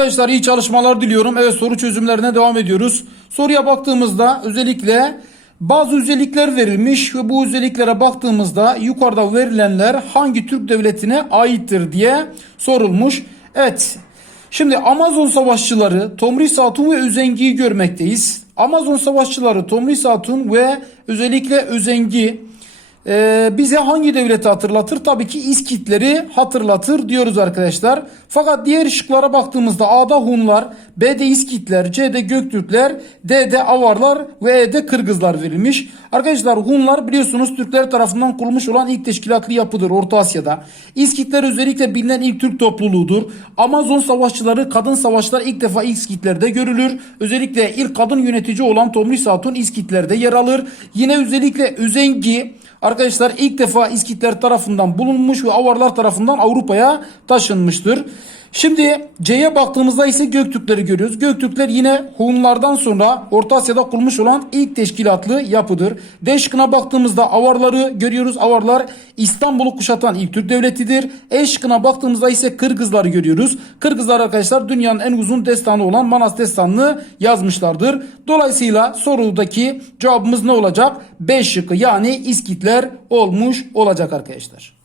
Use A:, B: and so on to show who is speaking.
A: Arkadaşlar iyi çalışmalar diliyorum. Evet soru çözümlerine devam ediyoruz. Soruya baktığımızda özellikle bazı özellikler verilmiş ve bu özelliklere baktığımızda yukarıda verilenler hangi Türk devletine aittir diye sorulmuş. Evet. Şimdi Amazon savaşçıları Tomris Hatun ve Özengi'yi görmekteyiz. Amazon savaşçıları Tomris Hatun ve özellikle Özengi ee, bize hangi devleti hatırlatır? Tabii ki İskitleri hatırlatır diyoruz arkadaşlar. Fakat diğer şıklara baktığımızda A'da Hunlar, B'de İskitler, C'de Göktürkler, D'de Avarlar ve E'de Kırgızlar verilmiş. Arkadaşlar Hunlar biliyorsunuz Türkler tarafından kurulmuş olan ilk teşkilatlı yapıdır Orta Asya'da. İskitler özellikle bilinen ilk Türk topluluğudur. Amazon savaşçıları, kadın savaşçılar ilk defa İskitlerde görülür. Özellikle ilk kadın yönetici olan Tomris Hatun İskitlerde yer alır. Yine özellikle Özengi Arkadaşlar ilk defa İskitler tarafından bulunmuş ve Avarlar tarafından Avrupa'ya taşınmıştır. Şimdi C'ye baktığımızda ise Göktürkleri görüyoruz. Göktürkler yine Hunlardan sonra Orta Asya'da kurulmuş olan ilk teşkilatlı yapıdır. D şıkkına baktığımızda Avarları görüyoruz. Avarlar İstanbul'u kuşatan ilk Türk devletidir. E şıkkına baktığımızda ise Kırgızları görüyoruz. Kırgızlar arkadaşlar dünyanın en uzun destanı olan Manas destanını yazmışlardır. Dolayısıyla sorudaki cevabımız ne olacak? B şıkkı yani İskitler olmuş olacak arkadaşlar.